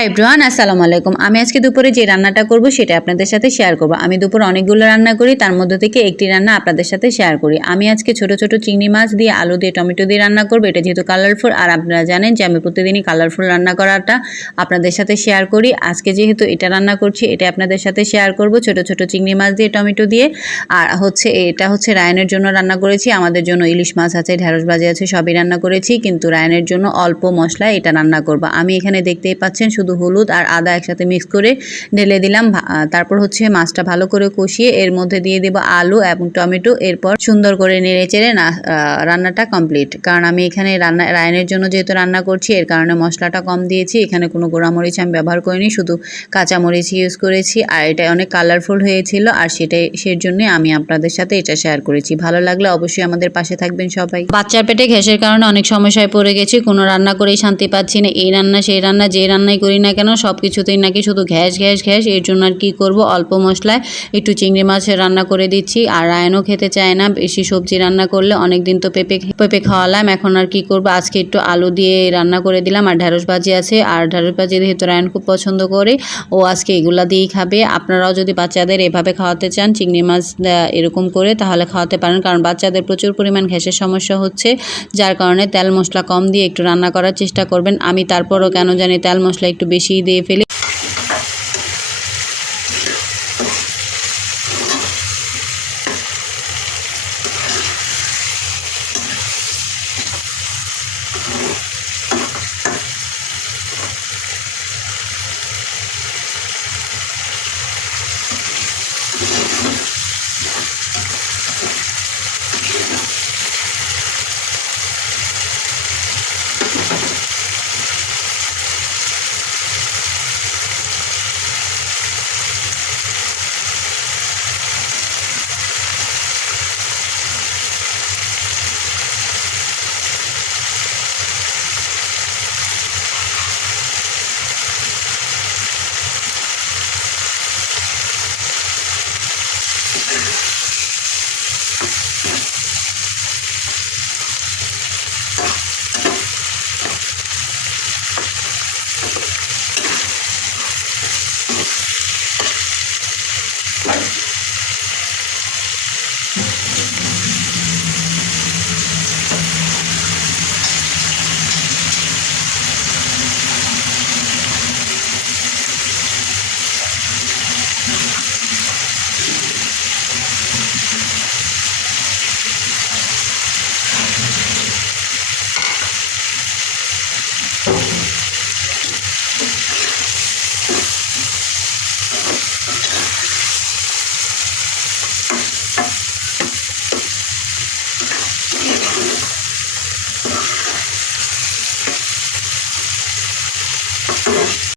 Hi everyone, আসসালামু আলাইকুম। আমি আজকে দুপুরে যে রান্নাটা করব সেটা আপনাদের সাথে শেয়ার করব। আমি দুপুরে অনেকগুলো রান্না করি, তার মধ্যে থেকে একটি রান্না আপনাদের সাথে শেয়ার করি। আমি আজকে ছোট ছোট চিংড়ি মাছ দিয়ে আলু দিয়ে টমেটো দিয়ে রান্না করব। এটা যেহেতু কালারফুল, আর আপনারা জানেন যে আমি প্রতিদিনই কালারফুল রান্না করাটা আপনাদের সাথে শেয়ার করি। আজকে যেহেতু এটা রান্না করছি, এটা আপনাদের সাথে শেয়ার করব ছোট ছোট চিংড়ি মাছ দিয়ে টমেটো দিয়ে। আর এটা হচ্ছে রায়নের জন্য রান্না করেছি। আমাদের জন্য ইলিশ মাছ আছে, ঢেঁড়স ভাজি আছে, সবই রান্না করেছি, কিন্তু রায়নের জন্য অল্প মশলায় এটা রান্না করব। আমি এখানে দেখতেই পাচ্ছেন শুধু হলুদ আর আদা একসাথে মিক্স করে ঢেলে দিলাম। তারপর হচ্ছে মাছটা ভালো করে কষিয়ে এর মধ্যে দিয়ে দেব আলু এবং টমেটো। এরপর সুন্দর করে নেড়ে চেড়ে রান্নাটা কমপ্লিট। কারণ আমি এখানে রায়নের জন্য যেহেতু রান্না করছি, এর কারণে মশলাটা কম দিয়েছি। এখানে কোনো গোড়ামরিচ আমি ব্যবহার করিনি, শুধু কাঁচামরিচ ইউজ করেছি। আর এটা অনেক কালারফুল হয়েছিল, আর সেই জন্যই আমি আপনাদের সাথে এটা শেয়ার করেছি। ভালো লাগলে অবশ্যই আমাদের পাশে থাকবেন সবাই। বাচ্চার পেটে গ্যাসের কারণে অনেক সমস্যায় পড়ে গেছি, কোনো রান্না করেই শান্তি পাচ্ছি না। এই রান্না সেই রান্না, যে রান্নাই করি না কেন সব কিছুতেই নাকি শুধু গ্যাস গ্যাস গ্যাস। এর জন্য আর কী করবো, অল্প মশলায় একটু চিংড়ি মাছের রান্না করে দিচ্ছি। আর রায়নও খেতে চায় না বেশি সবজি রান্না করলে। অনেক দিন তো পেঁপে খাওয়ালাম, এখন আর কি করবো, আজকে একটু আলু দিয়ে রান্না করে দিলাম। আর ঢেঁড়স ভাজি আছে, আর ঢেঁড়স ভাজি যেহেতু রায়ন খুব পছন্দ করে, ও আজকে এগুলা দিয়েই খাবে। আপনারাও যদি বাচ্চাদের এভাবে খাওয়াতে চান চিংড়ি মাছ এরকম করে, তাহলে খাওয়াতে পারেন। কারণ বাচ্চাদের প্রচুর পরিমাণ গ্যাসের সমস্যা হচ্ছে, যার কারণে তেল মশলা কম দিয়ে একটু রান্না করার চেষ্টা করবেন। আমি তারপরও কেন জানি তেল মশলা একটু বেশি দিয়ে ফেলি।